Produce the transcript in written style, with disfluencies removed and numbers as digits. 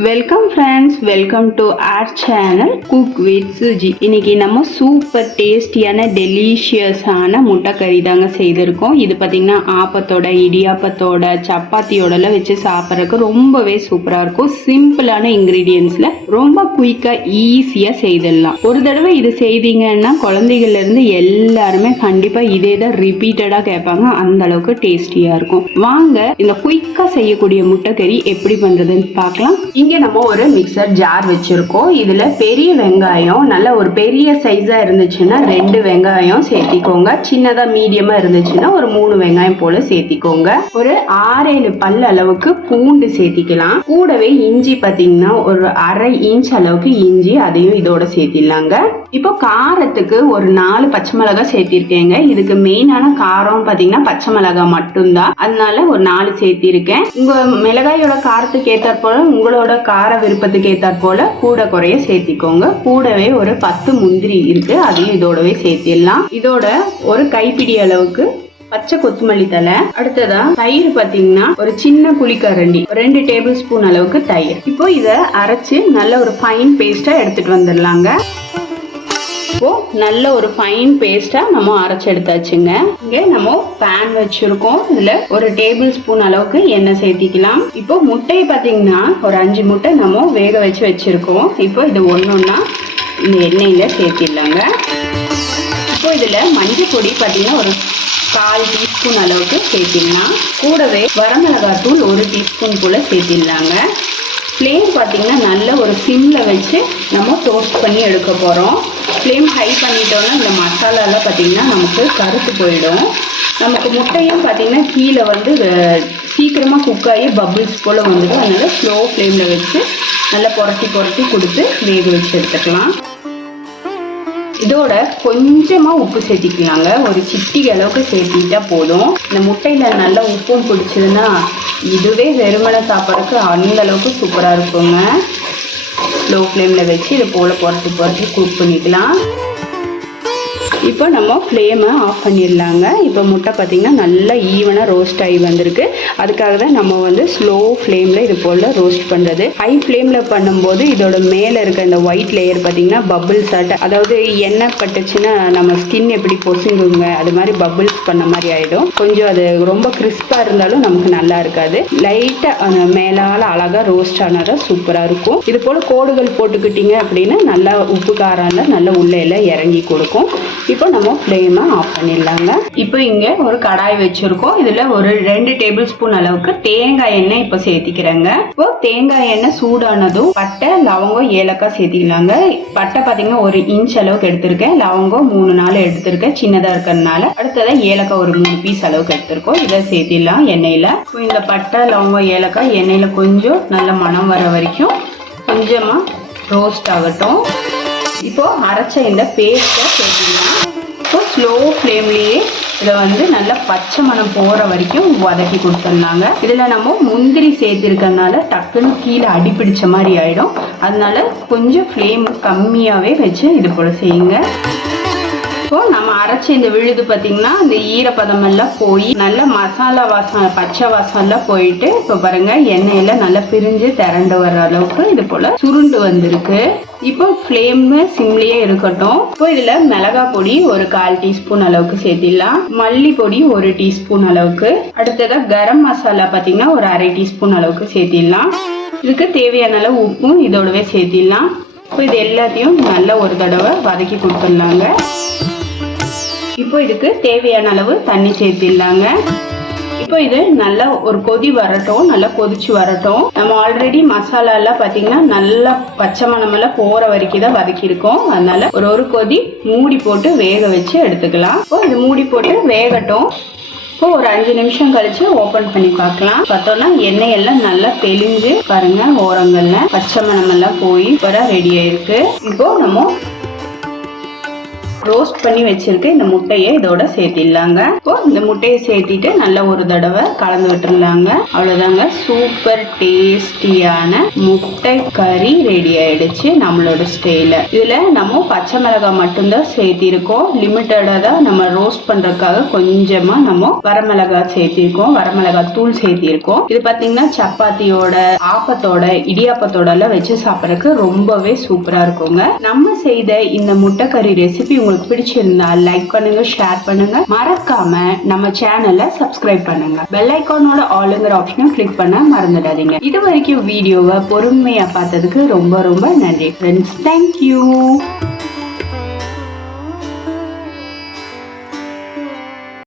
Welcome friends, welcome to R channel cook with Suji. இன்னைக்கு நம்ம super டேஸ்டியான டெலிஷியஸான முட்டைக்கறி தாங்க செய்திருக்கோம். இது பார்த்தீங்கன்னா ஆப்பத்தோட, இடியாப்பத்தோட, சப்பாத்தியோடலாம் வச்சு சாப்பிட்றதுக்கு ரொம்பவே சூப்பராக இருக்கும். சிம்பிளான இன்க்ரீடியன்ஸில் ரொம்ப குயிக்காக ஈஸியாக செய்திடலாம். ஒரு தடவை இது செய்தீங்கன்னா குழந்தைகள்லேருந்து எல்லாருமே கண்டிப்பாக இதே தான் ரிப்பீட்டடாக கேட்பாங்க. அந்த அளவுக்கு டேஸ்டியாக இருக்கும். வாங்க இந்த குயிக்காக செய்யக்கூடிய முட்டைக்கறி எப்படி பண்ணுறதுன்னு பார்க்கலாம். இங்க நம்ம ஒரு மிக்சர் ஜார் வச்சிருக்கோம். இதுல பெரிய வெங்காயம், நல்ல ஒரு பெரிய சைஸா இருந்துச்சுன்னா 2 வெங்காயம் சேர்த்திக்கோங்க. சின்னதா மீடியமா இருந்துச்சுன்னா ஒரு 3 வெங்காயம் போல சேர்த்திக்கோங்க. ஒரு 6-7 பல் அளவுக்கு பூண்டு சேர்த்திக்கலாம். கூடவே இஞ்சி பாத்தீங்கன்னா ஒரு 1/2 இன்ச் அளவுக்கு இஞ்சி, அதையும் இதோட சேர்த்திடலாங்க. இப்போ காரத்துக்கு ஒரு 4 பச்சை மிளகாய் சேர்த்திருக்கேங்க. இதுக்கு மெயினான காரம் பாத்தீங்கன்னா பச்சை மிளகாய் மட்டும்தான், அதனால ஒரு 4 சேர்த்திருக்கேன். உங்க மிளகாயோட காரத்துக்கு ஏற்றாற்போல, உங்களோட கார விருப்பத்துக்கு ஏற்றாற்போல கூட குறைய சேர்த்திக்கோங்க. கூடவே ஒரு 10 முந்திரி இருக்கு, அதையும் இதோடவே சேர்த்திடலாம். இதோட ஒரு கைப்பிடி அளவுக்கு பச்சை கொத்தமல்லி தலை. அடுத்ததா தயிர் பாத்தீங்கன்னா ஒரு சின்ன குழிக்கரண்டி, 2 டேபிள் ஸ்பூன் அளவுக்கு தயிர். இப்போ இதை அரைச்சு நல்ல ஒரு ஃபைன் பேஸ்டா எடுத்துட்டு வந்துடலாங்க. இப்போ நல்ல ஒரு ஃபைன் பேஸ்டா நம்ம அரைச்சு எடுத்தாச்சுங்க. இங்க நம்ம பேன் வச்சிருக்கோம். இதுல ஒரு டேபிள் ஸ்பூன் அளவுக்கு எண்ணெய் சேர்த்திக்கலாம். இப்போ முட்டையை பாத்தீங்கன்னா ஒரு 5 முட்டை நம்ம வேக வச்சு வச்சிருக்கோம். இப்போ இது ஒன்னொன்னா இந்த எண்ணெயில சேர்த்திடலாங்க. இப்போ இதுல மஞ்சள் பொடி பாத்தீங்கன்னா ஒரு 1/4 டீஸ்பூன் அளவுக்கு சேர்த்திடலாம். கூடவே வரமிளகாத்தூள் 1 டீஸ்பூன் போல சேர்த்திடலாங்க. ஃப்ளேம் பார்த்தீங்கன்னா நல்ல ஒரு சிம்மில் வச்சு நம்ம டோஸ்ட் பண்ணி எடுக்க போகிறோம். ஃப்ளேம் ஹை பண்ணிட்டோன்னா இந்த மசாலாலாம் பார்த்திங்கன்னா நமக்கு கருத்து போயிடும். நமக்கு முட்டையும் பார்த்திங்கன்னா கீழே வந்து சீக்கிரமாக குக் ஆகி பபிள்ஸ் போல் வந்துடும். அதனால் ஸ்லோ ஃப்ளேமில் வச்சு நல்லா புரட்டி கொடுத்து வேக வச்சு எடுத்துக்கலாம். இதோட கொஞ்சமாக உப்பு சேர்த்திக்கலாங்க. ஒரு சிட்டிகை அளவுக்கு சேர்த்திட்டா போதும். இந்த முட்டையில் நல்லா உப்பும் பிடிச்சதுன்னா இதுவே வெறுமனை சாப்பிட்றதுக்கு அந்த அளவுக்கு சூப்பராக இருக்குங்க. ஸ்லோ ஃப்ளேமில் வச்சு இது போல் புரட்டி குக் பண்ணிக்கலாம். இப்போ நம்ம ஃப்ளேமை ஆஃப் பண்ணிடலாங்க. இப்போ முட்டை பார்த்திங்கன்னா நல்லா ஈவனாக ரோஸ்ட் ஆகி வந்திருக்கு. அதுக்காக தான் நம்ம வந்து ஸ்லோ ஃப்ளேமில் இது போல் ரோஸ்ட் பண்ணுறது. ஹை ஃப்ளேமில் பண்ணும்போது இதோட மேலே இருக்க இந்த ஒயிட் லேயர் பார்த்திங்கன்னா பபிள்ஸ் ஆட்ட, அதாவது எண்ணெய் பட்டுச்சுன்னா நம்ம ஸ்கின் எப்படி பொசுங்குங்க, அது மாதிரி பபிள்ஸ் பண்ண மாதிரி ஆகிடும். கொஞ்சம் அது ரொம்ப கிறிஸ்பாக இருந்தாலும் நமக்கு நல்லா இருக்காது. லைட்டாக மேலால் அழகாக ரோஸ்ட் ஆனால் தான் சூப்பராக இருக்கும். இது போல் கோடுகள் போட்டுக்கிட்டிங்க அப்படின்னா நல்லா உப்பு காரம் நல்லா உள்ளே இறங்கி கொடுக்கும். இப்போ நம்ம ஃப்ளேமை ஆஃப் பண்ணிடலாங்க. இப்போ இங்கே ஒரு கடாய் வச்சுருக்கோம். இதில் ஒரு 2 டேபிள் ஸ்பூன் அளவுக்கு தேங்காய் எண்ணெய் இப்போ சேர்த்திக்கிறேங்க. இப்போ தேங்காய் எண்ணெய் சூடானதும் பட்டை, லவங்கம், ஏலக்காய் சேர்த்திக்கலாங்க. பட்டை பார்த்தீங்கன்னா 1 இன்ச் அளவுக்கு எடுத்திருக்கேன். லவங்கம் 3-4 எடுத்திருக்கேன், சின்னதாக இருக்கிறதுனால. அடுத்ததான் ஏலக்காய் ஒரு 3 பீஸ் அளவுக்கு எடுத்திருக்கோம். இதை சேர்த்திடலாம் எண்ணெயில். இந்த பட்டை, லவங்கம், ஏலக்காய் எண்ணெயில் கொஞ்சம் நல்ல மணம் வர வரைக்கும் கொஞ்சமாக ரோஸ்ட் ஆகட்டும். இப்போ அரைச்ச இந்த பேஸ்ட்டை சேர்த்திடலாம். இப்போ ஸ்லோ ஃப்ளேம்லேயே இதை வந்து நல்லா பச்சை மணம் போகிற வரைக்கும் வதக்கி கொடுத்துடலாங்க. இதில் நம்ம முந்திரி சேர்த்திருக்கறனால டக்குன்னு கீழே அடிப்பிடிச்ச மாதிரி ஆகிடும். அதனால கொஞ்சம் ஃப்ளேம் கம்மியாகவே வச்சு இது போல் செய்யுங்க. இப்போ நம்ம அரைச்சி இந்த விழுது பார்த்தீங்கன்னா இந்த ஈரப்பதம் எல்லாம் போய் நல்ல மசாலா வாசம், பச்சை வாசம் எல்லாம் போயிட்டு இப்போ பாருங்க எண்ணெயில நல்லா பிரிஞ்சு திரண்டு வர்ற அளவுக்கு இது போல சுருண்டு வந்திருக்கு. இப்போ ஃப்ளேம் சிம்லேயே இருக்கட்டும். இப்போ இதுல மிளகாய் பொடி ஒரு 1/4 டீஸ்பூன் அளவுக்கு சேர்த்திடலாம். மல்லி பொடி 1 டீஸ்பூன் அளவுக்கு. அடுத்ததா கரம் மசாலா பார்த்தீங்கன்னா ஒரு 1/2 டீஸ்பூன் அளவுக்கு சேர்த்திடலாம். இதுக்கு தேவையான அளவு உப்பும் இதோடவே சேர்த்திடலாம். இப்போ இது எல்லாத்தையும் நல்லா ஒரு தடவை வதக்கி கொடுத்துடலாங்க. இப்போ இதுக்கு தேவையான அளவு தண்ணி சேர்த்திடலாங்க. இப்போ இது நல்லா ஒரு கொதி வரட்டும், நல்லா கொதிச்சு வரட்டும். நம்ம ஆல்ரெடி மசாலா எல்லாம் பார்த்தீங்கன்னா நல்லா பச்சை மணமெல்லாம் போற வரைக்கும் தான் வதக்கியிருக்கோம். அதனால ஒரு கொதி மூடி போட்டு வேக வச்சு எடுத்துக்கலாம். இப்போ இது மூடி போட்டு வேகட்டும். இப்போ ஒரு 5 நிமிஷம் கழிச்சு ஓபன் பண்ணி பார்க்கலாம். பார்த்தோம்னா எண்ணெய் எல்லாம் நல்லா தெளிஞ்சு பாருங்க, ஓரங்கள்ல பச்சை மணமெல்லாம் போய் வர ரெடி ஆயிருக்கு. இப்போ நம்ம ரோஸ்ட் பண்ணி வச்சிருக்க இந்த முட்டையை இதோட சேர்த்திடலாங்க. இப்போ இந்த முட்டையை சேர்த்திட்டு நல்ல ஒரு தடவை கலந்து விட்டுருலாங்க. அவ்வளவுதாங்க, சூப்பர் டேஸ்டியான முட்டை கறி ரெடி ஆயிடுச்சு நம்மளோட ஸ்டைல. இதுல நம்ம பச்சை மிளகாய் மட்டும்தான் சேர்த்திருக்கோம். லிமிட்டடா தான் நம்ம ரோஸ்ட் பண்றதுக்காக கொஞ்சமா நம்ம வரமிளகாய் சேர்த்திருக்கோம், வரமிளகாய் தூள் சேர்த்திருக்கோம். இது பாத்தீங்கன்னா சப்பாத்தியோட, ஆப்பத்தோட, இடியாப்பத்தோட எல்லாம் வச்சு சாப்பிடறதுக்கு ரொம்பவே சூப்பரா இருக்குங்க. நம்ம செய்த இந்த முட்டை கறி ரெசிபி உங்களுக்கு பிடிச்சிருந்தா லைக் பண்ணுங்க, ஷேர் பண்ணுங்க, மறக்காம நம்ம சேனலை சப்ஸ்கிரைப் பண்ணுங்க. பெல் ஐகானோட ஆளுங்கிற ஆப்ஷனும் கிளிக் பண்ண மறந்துடாதீங்க. இது வரைக்கும் வீடியோவை பொறுமையா பார்த்ததுக்கு ரொம்ப ரொம்ப நன்றி ஃப்ரெண்ட்ஸ். தேங்க்யூ.